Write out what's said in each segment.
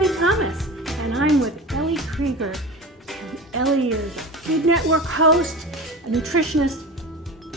Cathy Thomas, and I'm with Ellie Krieger. And Ellie is a Food Network host, a nutritionist,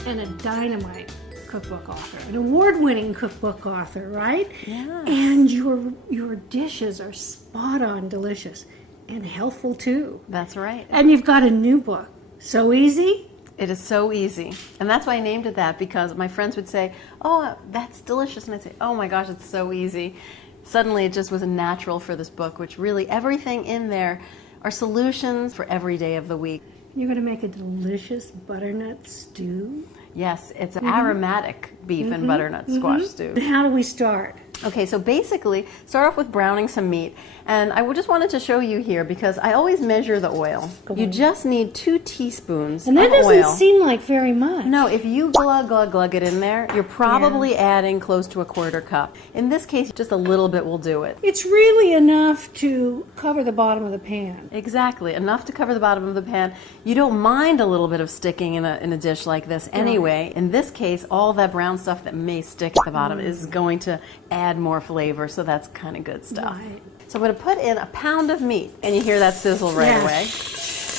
and a dynamite cookbook author, an award-winning cookbook author, right? Yeah. And your dishes are spot-on delicious and healthful too. That's right. And you've got a new book, So Easy? It is so easy. And that's why I named it that, because my friends would say, oh, that's delicious. And I'd say, oh my gosh, it's so easy. Suddenly it just was natural for this book, which really everything in there are solutions for every day of the week. You're going to make a delicious butternut stew? Yes, it's an aromatic beef and butternut squash stew. And how do we start? Okay, so basically, start off with browning some meat. And I just wanted to show you here because I always measure the oil. You just need 2 teaspoons And that of oil. doesn't seem like very much. No, if you glug it in there, you're probably adding close to a 1/4 cup. In this case, just a little bit will do it. It's really enough to cover the bottom of the pan. Exactly, enough to cover the bottom of the pan. You don't mind a little bit of sticking in a dish like this anyway. In this case, all that brown stuff that may stick at the bottom is going to add more flavor, so that's kind of good stuff. Right. So I'm going to put in a pound of meat, and you hear that sizzle right away.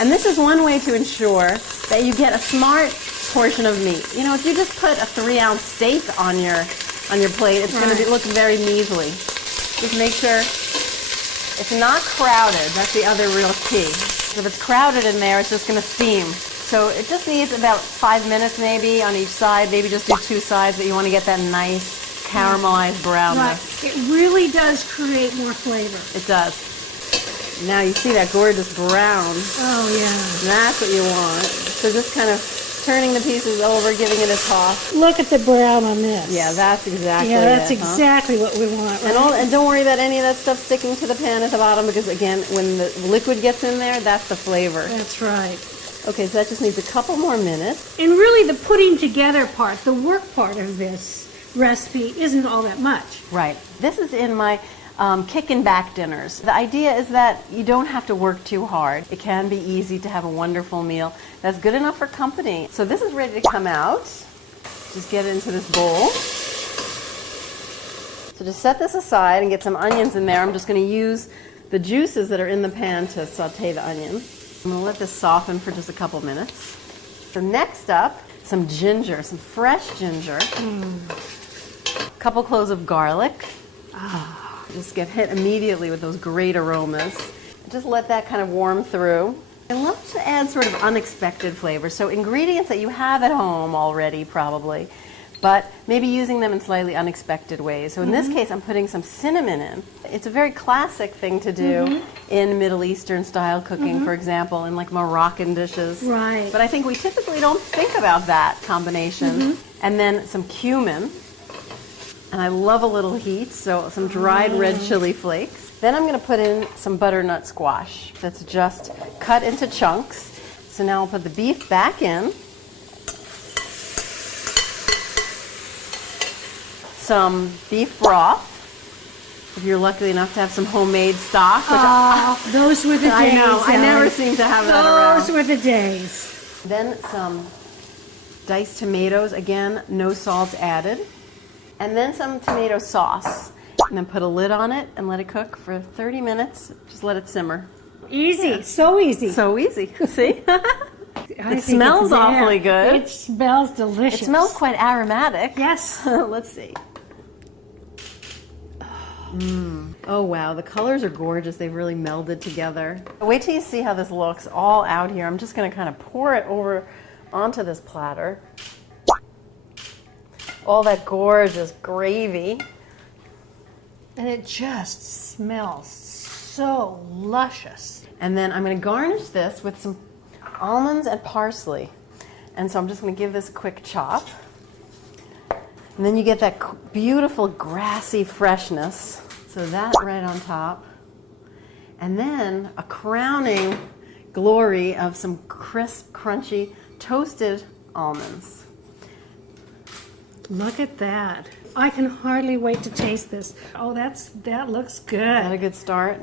And this is one way to ensure that you get a smart portion of meat. You know, if you just put a 3-ounce steak on your plate, it's going to look very measly. Just make sure it's not crowded. That's the other real key. If it's crowded in there, it's just going to steam. So it just needs about 5 minutes maybe on each side. Maybe just do 2 sides, but you want to get that nice caramelized brownness. Right. It really does create more flavor. It does. Now you see that gorgeous brown. Oh, yeah. That's what you want. So just kind of turning the pieces over, giving it a toss. Look at the brown on this. Yeah, that's exactly Yeah, that's it, huh? exactly what we want. Right? And don't worry about any of that stuff sticking to the pan at the bottom, because again, when the liquid gets in there, that's the flavor. That's right. Okay, so that just needs a couple more minutes. And really the putting together part, the work part of this recipe isn't all that much. Right. This is in my kick and back dinners. The idea is that you don't have to work too hard. It can be easy to have a wonderful meal that's good enough for company. So this is ready to come out. Just get it into this bowl. So just set this aside and get some onions in there. I'm just going to use the juices that are in the pan to saute the onion. I'm going to let this soften for just a couple minutes. So next up, some ginger, some fresh ginger. A couple cloves of garlic. Just get hit immediately with those great aromas. Just let that kind of warm through. I love to add sort of unexpected flavors. So ingredients that you have at home already probably, but maybe using them in slightly unexpected ways. So in this case, I'm putting some cinnamon in. It's a very classic thing to do in Middle Eastern style cooking, for example, in like Moroccan dishes. Right. But I think we typically don't think about that combination. And then some cumin. And I love a little heat, so some dried red chili flakes. Then I'm going to put in some butternut squash that's just cut into chunks. So now I'll put the beef back in. Some beef broth, if you're lucky enough to have some homemade stock. Which Those were the days. I know, I never Ellie. seem to have that around. Those were the days. Then some diced tomatoes, again, no salt added. And then some tomato sauce. And then put a lid on it and let it cook for 30 minutes. Just let it simmer. Easy, so easy. So easy, see? It smells awfully good. It smells delicious. It smells quite aromatic. Yes. Let's see. Oh wow, the colors are gorgeous. They've really melded together. Wait till you see how this looks all out here. I'm just going to kind of pour it over onto this platter. All that gorgeous gravy. And it just smells so luscious. And then I'm going to garnish this with some almonds and parsley. And so I'm just going to give this a quick chop. And then you get that beautiful grassy freshness. So that right on top. And then a crowning glory of some crisp, crunchy, toasted almonds. Look at that. I can hardly wait to taste this. Oh, that looks good. Is that a good start?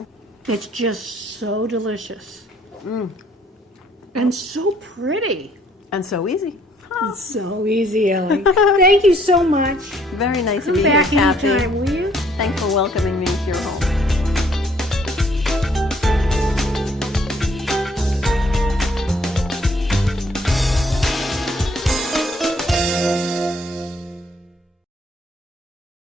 It's just so delicious. And so pretty. And so easy. It's so easy, Ellie. Thank you so much. Very nice to Come meet you, back Cathy. anytime, will you? Thanks for welcoming me into your home.